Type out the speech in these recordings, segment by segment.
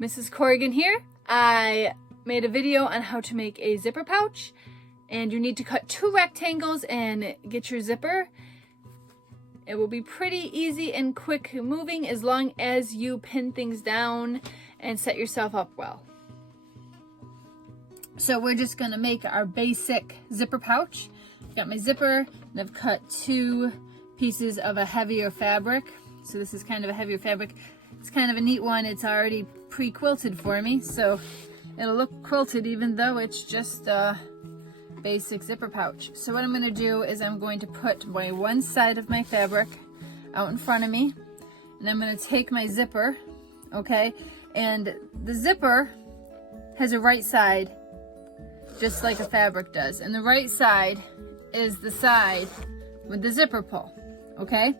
Mrs. Corrigan here. I made a video on how to make a zipper pouch, and you need to cut 2 rectangles and get your zipper. It will be pretty easy and quick moving as long as you pin things down and set yourself up well. So we're just going to make our basic zipper pouch. I've got my zipper and I've cut 2 pieces of a heavier fabric. So this is kind of a heavier fabric. It's kind of a neat one. It's already pre-quilted for me, so it'll look quilted even though it's just a basic zipper pouch. So what I'm going to do is I'm going to put my one side of my fabric out in front of me, and I'm going to take my zipper, okay, and the zipper has a right side just like a fabric does, and the right side is the side with the zipper pull, okay?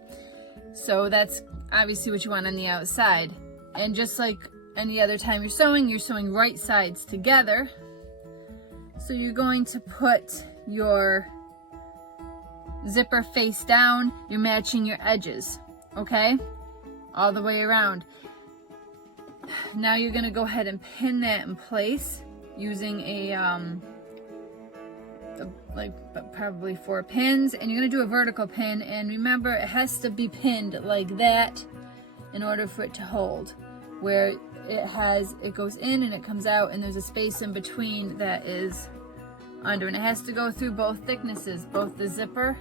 So that's obviously what you want on the outside. And just like any other time you're sewing right sides together. So you're going to put your zipper face down, you're matching your edges, okay? All the way around. Now you're gonna go ahead and pin that in place using probably 4 pins, and you're going to do a vertical pin, and remember it has to be pinned like that in order for it to hold, where it goes in and it comes out, and there's a space in between that is under, and it has to go through both thicknesses, both the zipper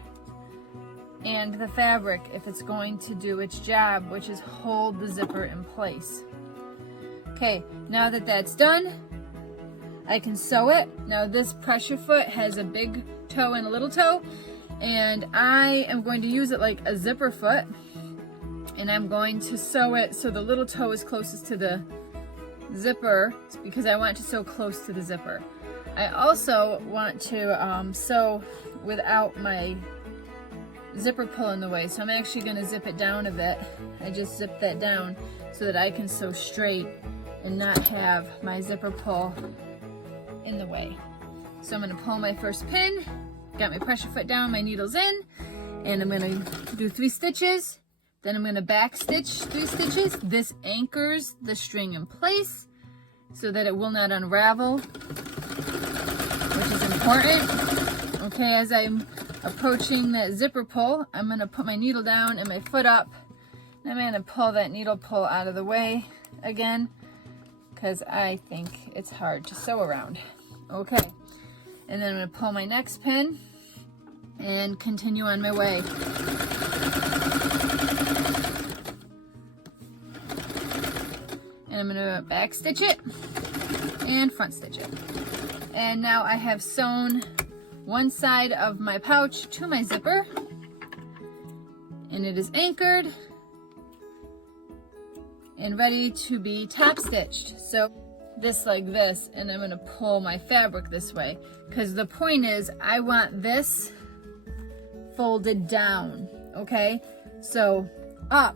and the fabric, if it's going to do its job, which is hold the zipper in place. Okay, now that that's done, I can sew it. Now this pressure foot has a big toe and a little toe, and I am going to use it like a zipper foot, and I'm going to sew it so the little toe is closest to the zipper because I want to sew close to the zipper. I also want to sew without my zipper pull in the way, so I'm actually going to zip it down a bit. I just zip that down so that I can sew straight and not have my zipper pull in the way. So I'm going to pull my first pin, got my pressure foot down, my needle's in, and I'm going to do 3 stitches, then I'm going to back stitch 3 stitches. This anchors the string in place so that it will not unravel, which is important. Okay, as I'm approaching that zipper pull, I'm going to put my needle down and my foot up, and I'm going to pull that needle pull out of the way again because I think it's hard to sew around. Okay, and then I'm going to pull my next pin and continue on my way. And I'm going to back stitch it and front stitch it. And now I have sewn one side of my pouch to my zipper, and it is anchored and ready to be top stitched. So this like this, and I'm going to pull my fabric this way because the point is I want this folded down, okay? So up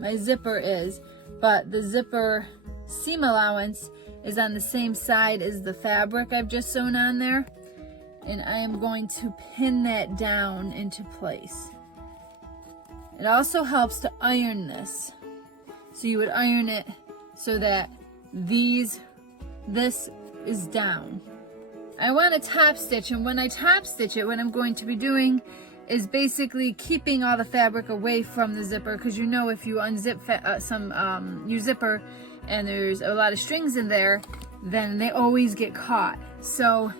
my zipper is, but the zipper seam allowance is on the same side as the fabric I've just sewn on there, and I am going to pin that down into place. It also helps to iron this. So you would iron it so that this is down. I want to top stitch, and when I top stitch it, what I'm going to be doing is basically keeping all the fabric away from the zipper, because you know if you unzip your zipper and there's a lot of strings in there, then they always get caught. So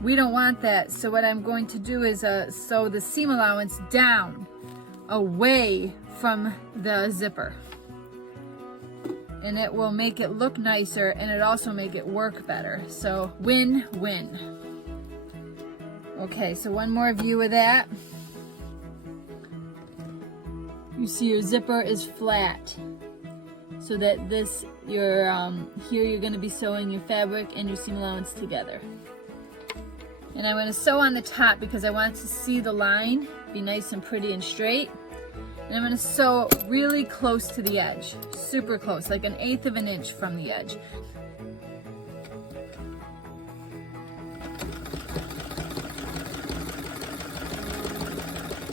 we don't want that. So what I'm going to do is sew the seam allowance down away from the zipper, and it will make it look nicer, and it also make it work better. So win-win. Okay, so one more view of that. You see your zipper is flat, so that here you're going to be sewing your fabric and your seam allowance together. And I'm going to sew on the top because I want to see the line be nice and pretty and straight. And I'm going to sew really close to the edge, super close, like 1/8 of an inch from the edge.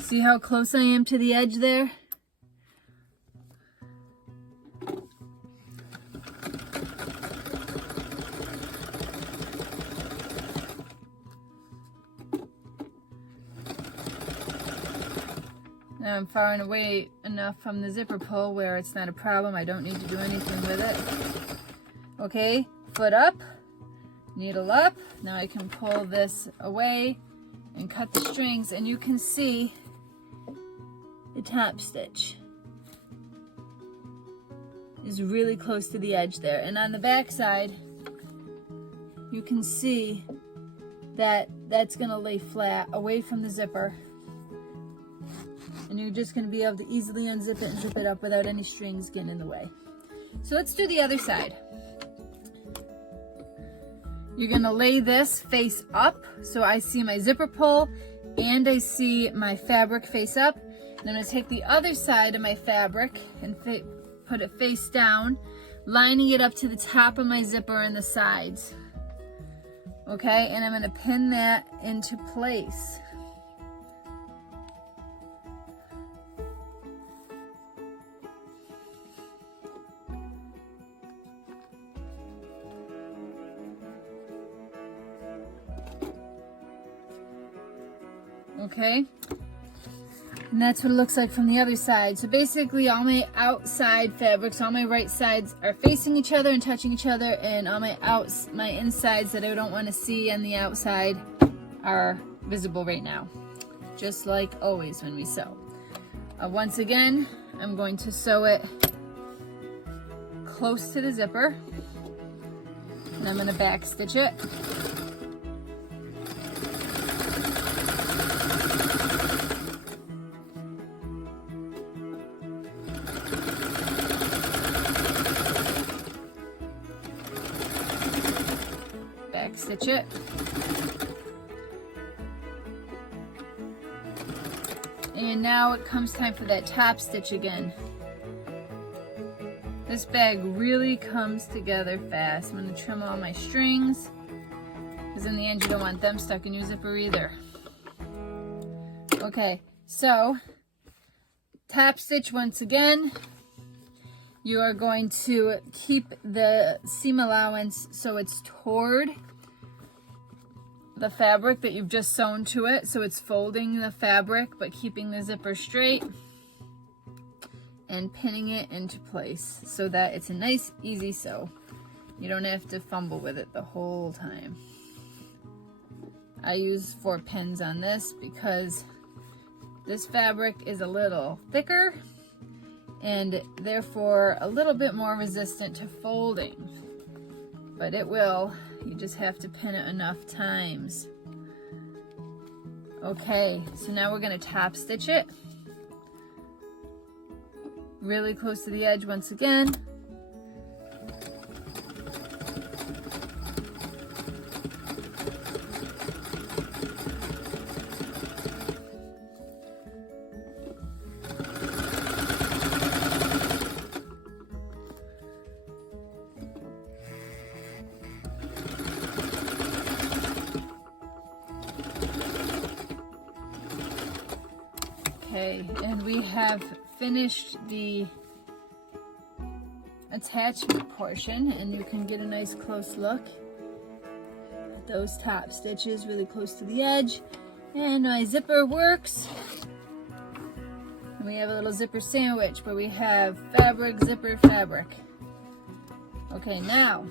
See how close I am to the edge there? Now I'm far and away enough from the zipper pull where it's not a problem. I don't need to do anything with it. Okay, foot up, needle up. Now I can pull this away and cut the strings, and you can see the top stitch is really close to the edge there. And on the back side, you can see that that's gonna lay flat away from the zipper. And you're just gonna be able to easily unzip it and zip it up without any strings getting in the way. So let's do the other side. You're gonna lay this face up, so I see my zipper pull and I see my fabric face up. And I'm gonna take the other side of my fabric and put it face down, lining it up to the top of my zipper and the sides. Okay, and I'm gonna pin that into place. Okay, and that's what it looks like from the other side. So basically all my outside fabrics, all my right sides are facing each other and touching each other, and all my insides that I don't want to see on the outside are visible right now, just like always when we sew. Once again, I'm going to sew it close to the zipper, and I'm going to back stitch it. Stitch it. And now it comes time for that top stitch again. This bag really comes together fast. I'm going to trim all my strings, because in the end you don't want them stuck in your zipper either. Okay, so top stitch once again. You are going to keep the seam allowance so it's toward the fabric that you've just sewn to it, so it's folding the fabric but keeping the zipper straight, and pinning it into place so that it's a nice easy sew. You don't have to fumble with it the whole time. I use 4 pins on this because this fabric is a little thicker and therefore a little bit more resistant to folding, but it will. You just have to pin it enough times. Okay, so now we're going to top stitch it really close to the edge once again. Okay, and we have finished the attachment portion, and you can get a nice close look at those top stitches really close to the edge. And my zipper works. And we have a little zipper sandwich where we have fabric, zipper, fabric. Okay, now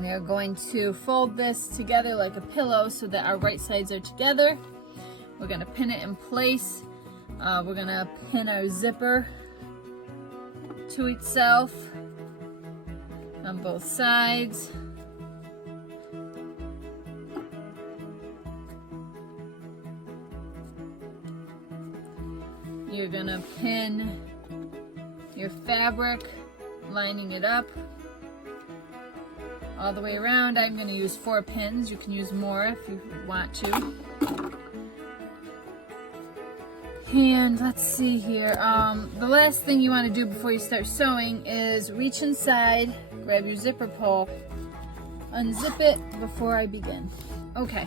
we are going to fold this together like a pillow so that our right sides are together. We're going to pin it in place. We're going to pin our zipper to itself on both sides. You're going to pin your fabric, lining it up all the way around. I'm going to use 4 pins. You can use more if you want to. And let's see here, the last thing you want to do before you start sewing is reach inside, grab your zipper pull, unzip it before I begin. Okay,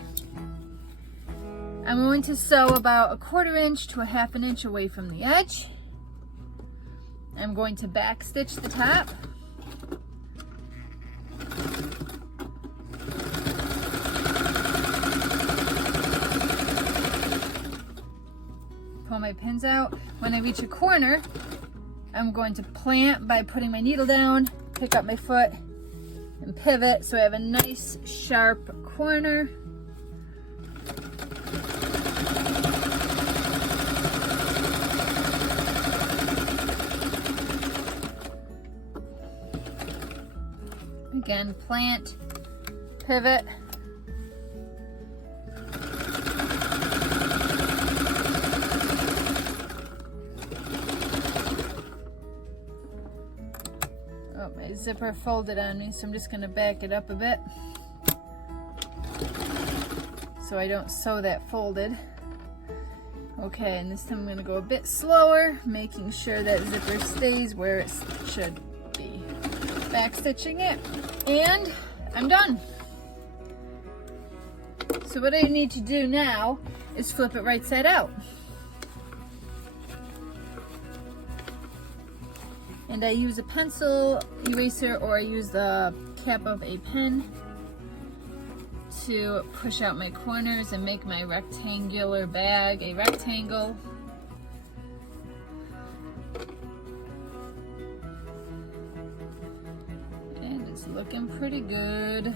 I'm going to sew about 1/4 inch to 1/2 inch away from the edge. I'm going to back stitch the top. Pull my pins out. When I reach a corner, I'm going to plant by putting my needle down, pick up my foot, and pivot so I have a nice sharp corner. Again, plant, pivot. Oh, my zipper folded on me, so I'm just gonna back it up a bit so I don't sew that folded. Okay, and this time I'm gonna go a bit slower, making sure that zipper stays where it should be. Back stitching it, and I'm done. So what I need to do now is flip it right side out. And I use a pencil eraser, or I use the cap of a pen to push out my corners and make my rectangular bag a rectangle. And it's looking pretty good.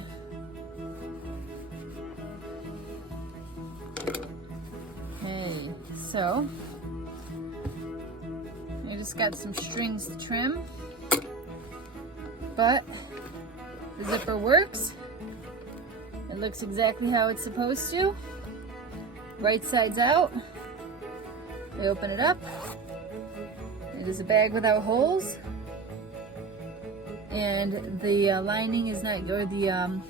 Okay, so I just got some strings to trim, but the zipper works. It looks exactly how it's supposed to. Right side's out. I open it up. It is a bag without holes. And the lining is not, or the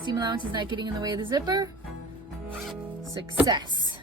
seam allowance is not getting in the way of the zipper. Success.